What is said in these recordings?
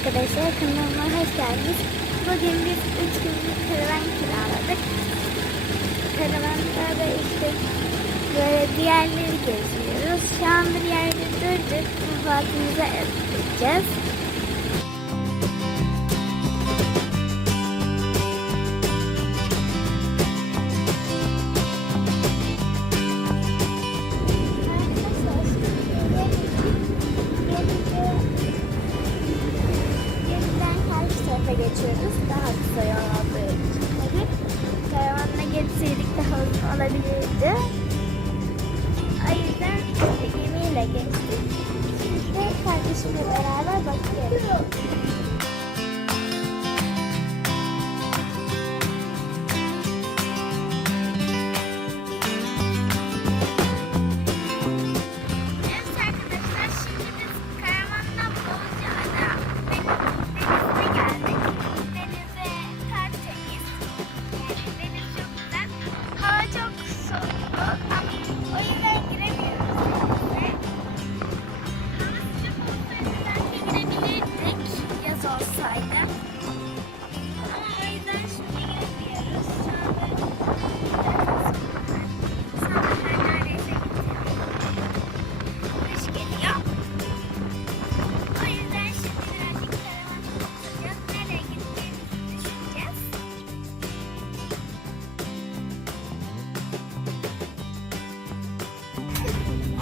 arkadaşlar, kanalıma hoş geldiniz. Bugün biz 3 günlük karavan kiraladık. Karavanda da işte böyle diğerleri geziyoruz. Şu anda bir yerde durduk. Kahvaltımıza edeceğiz. Geçiyoruz. Daha kısa yol olduğu için tabii. Karavanla geçseydik daha uzun olabilirdi. O yüzden gemiyle geçtik. Şimdi de kardeşimle beraber bakıyoruz.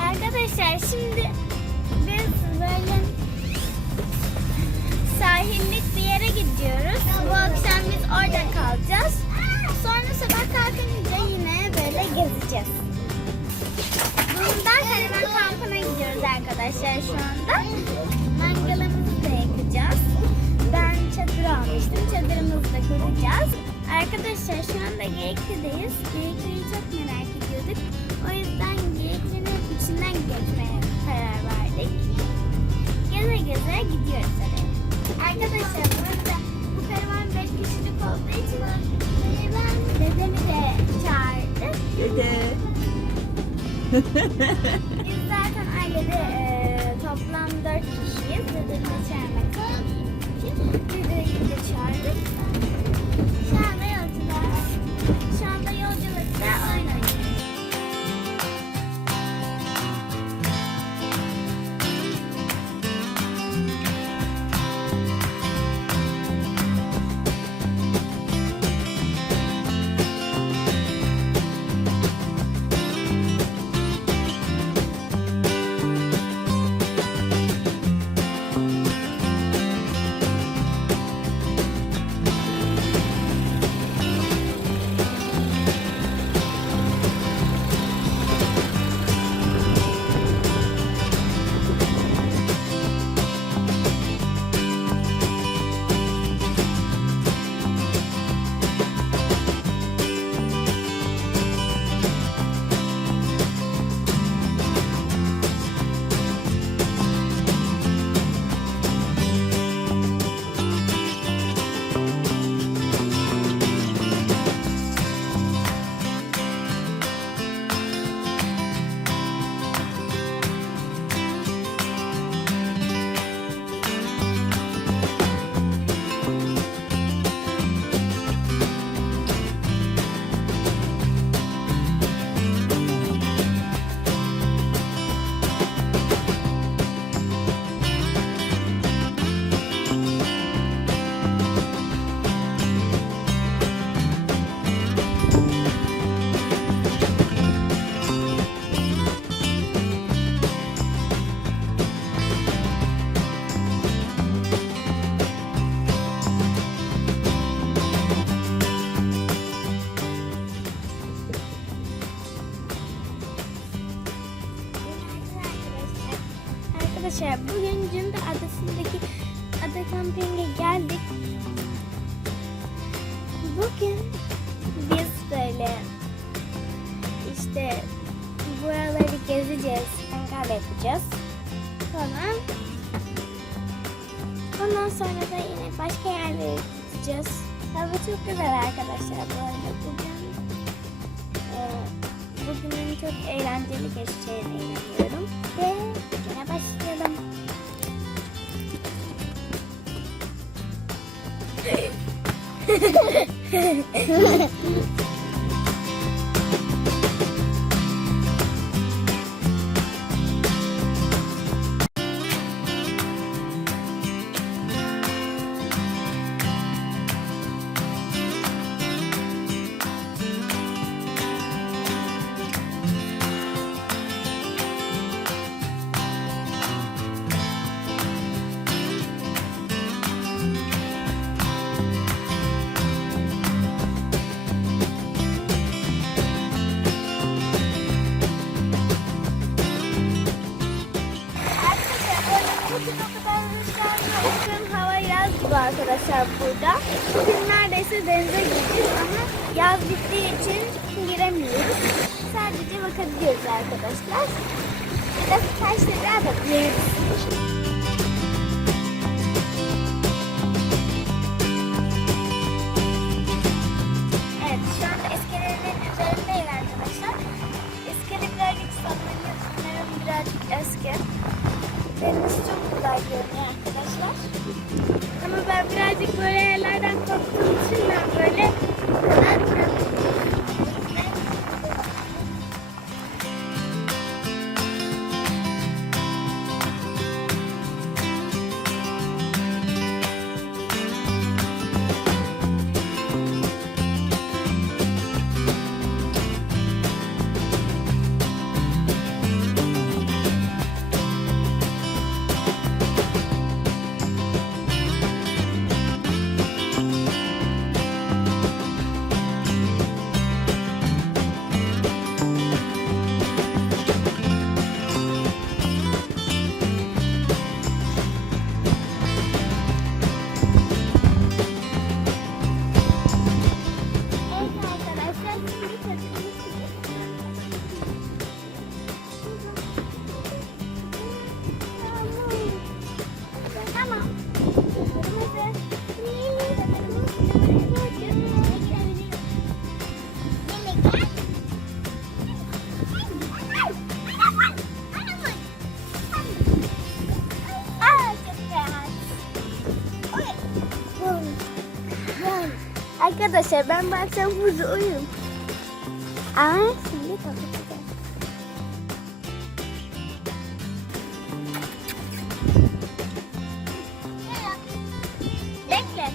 Arkadaşlar şimdi biz böyle sahillik bir yere gidiyoruz. Bu akşam biz orada kalacağız. Sonra sabah kalkınca yine böyle gezeceğiz. Bundan karavan kampına gidiyoruz arkadaşlar şu anda. Mangalımızı da yakacağız. Ben çadır almıştım. Çadırımızı da kuracağız. Arkadaşlar şu anda Geyikli'deyiz. Geyikli'yi çok merak ediyorduk. O yüzden Geyikli'nin içinden geçmeye karar verdik. Geze geze gidiyoruz oraya. Arkadaşlar burada bu karavan 5 kişilik olduğu için ben dedemi de çağırdık. Dede. Biz zaten ailede toplam 4 kişiyiz. Dedemi de çağırmak için. Dedeyi de çağırdık. Şu anda yolculuğa. Şu anda yolculukta oyun oynuyoruz. Arkadaşlar bugün Cunda Adası'ndaki ada kampinge geldik. Bugün biz böyle işte buraları gezeceğiz, mangal yapacağız. Ondan sonra da yine başka yerlere gideceğiz. Hava çok güzel arkadaşlar bu arada bugünün çok eğlenceli geçeceğine inanıyorum ve yine başlayalım. Arkadaşlar burada. Bugün neredeyse denize gireceğiz ama yaz bittiği için giremiyoruz. Sadece bakabiliyoruz arkadaşlar. Bir de taşlara bakıyoruz. Evet, şu anda iskelenin üzerindeyiz arkadaşlar. İskele birazcık sallanıyor. Sanırım birazcık eski. Deniz çok güzel görünüyor arkadaşlar. Ama ben birazcık böyle yerlerden korktuğum için ben böyle arkadaşlar ben baksam burada uyurum. Ama şimdi kapatacağım. Bekle.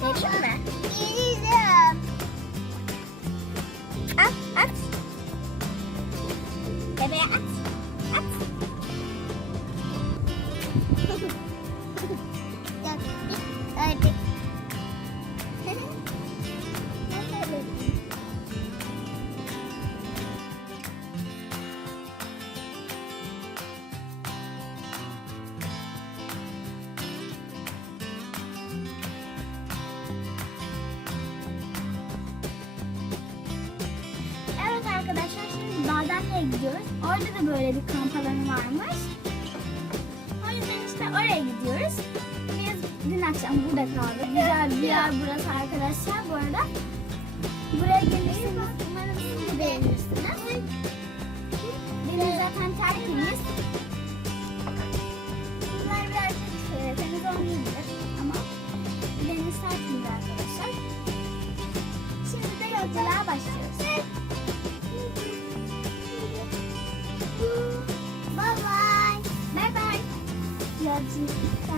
Geçin mi? Geleceğim. At. Bebeğe at. Evet arkadaşlar, şimdi Dardanel'e gidiyoruz. Orada da böyle bir kamp alanı varmış. O yüzden işte oraya gidiyoruz. Biz dün akşam burada kaldık. Güzel bir yer burası arkadaşlar. Bu arada buraya gelirseniz umarım siz de beğenirsiniz. Deniz zaten tertemiz. Bunlar birazcık temiz olmayabilir ama deniz tertemiz arkadaşlar. Şimdi de yolculuğa başlıyoruz. Bye bye. Bye bye. Yolculukta.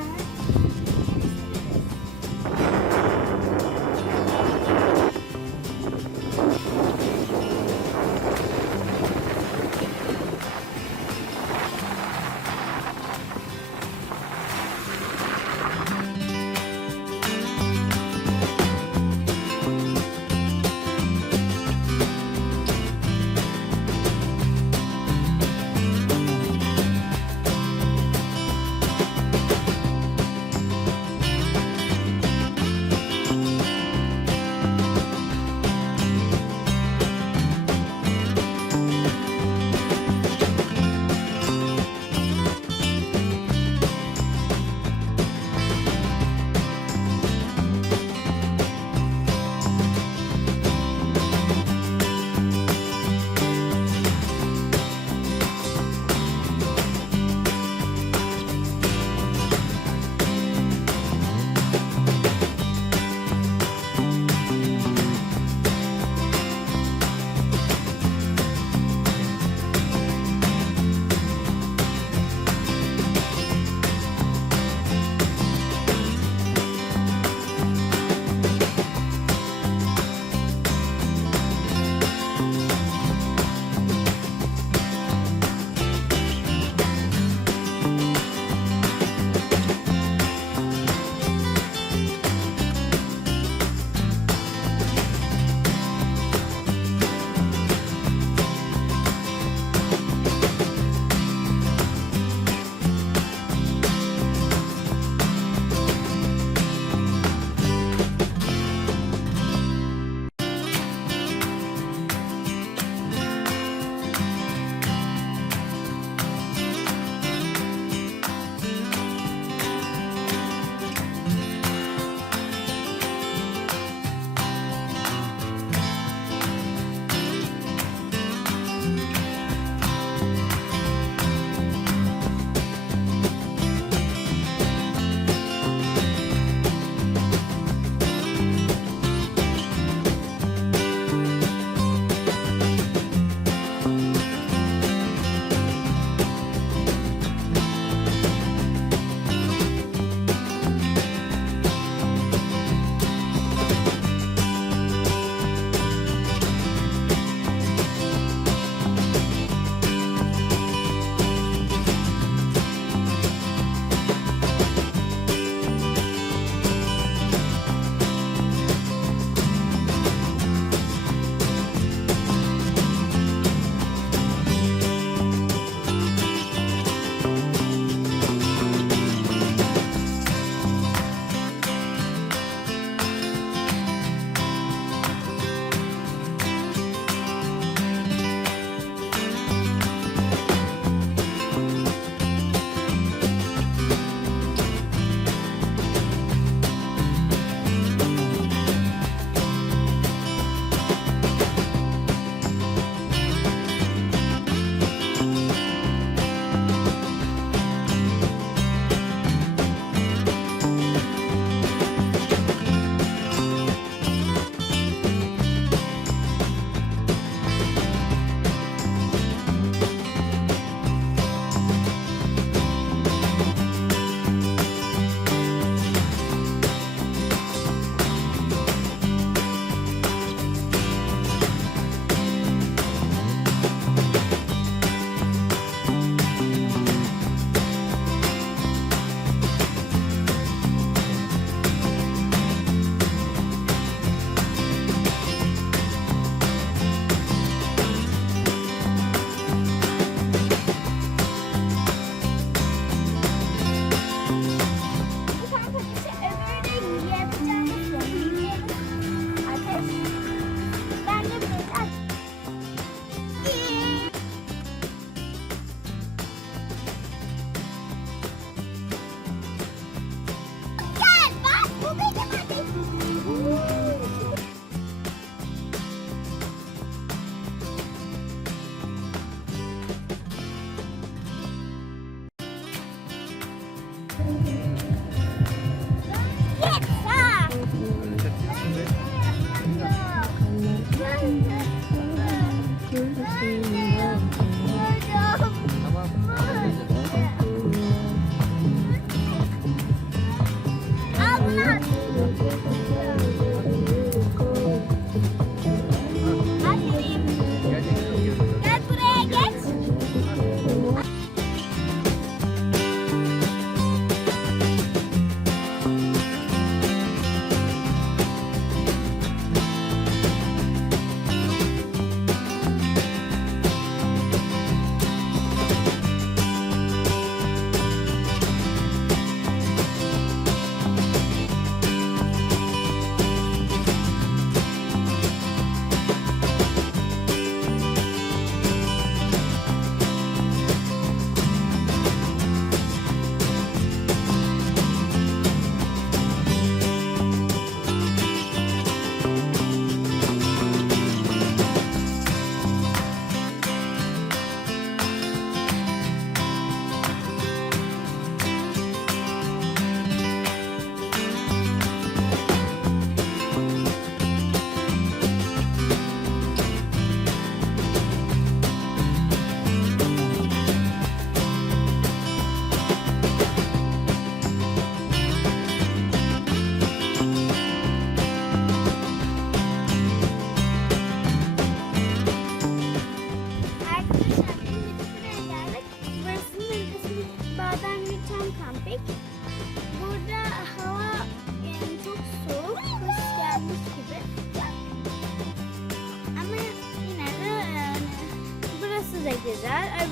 güzel.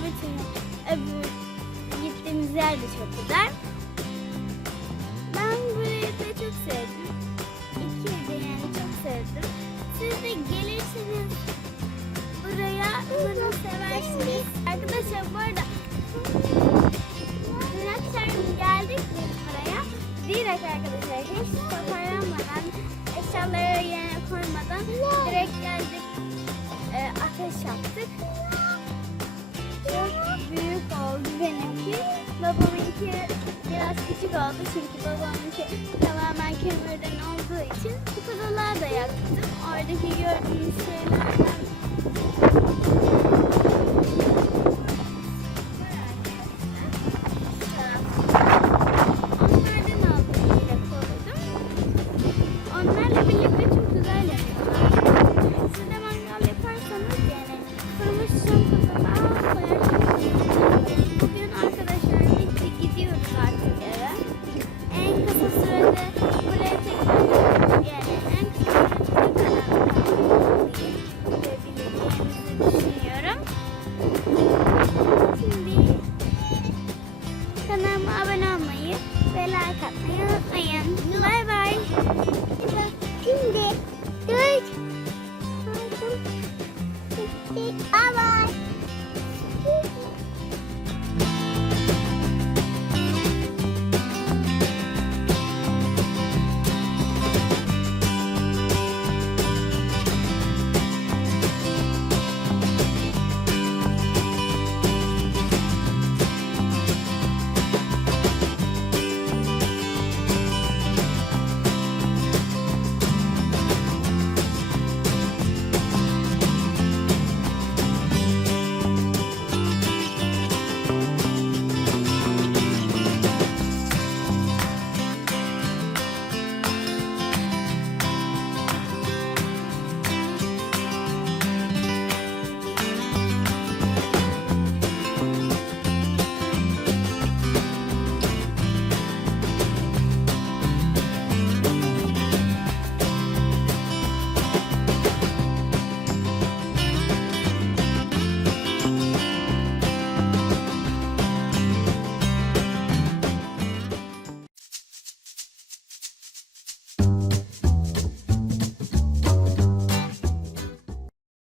Öbür gittiğimiz yer de çok güzel. Ben burayı da çok sevdim. İkiyi de yani çok sevdim. Siz de gelirseniz buraya umarım seversiniz. Arkadaşlar bu arada dün akşam geldik biz buraya. Direkt arkadaşlar hiç toparlanmadan, eşyaları yerine koymadan direkt geldik. Ateş yaptık. Çok büyük oldu benimki. Babamınki biraz küçük oldu çünkü babamınki tamamen kömürden olduğu için bu kadarlar da yaktım. Oradaki gördüğünüz şeylerden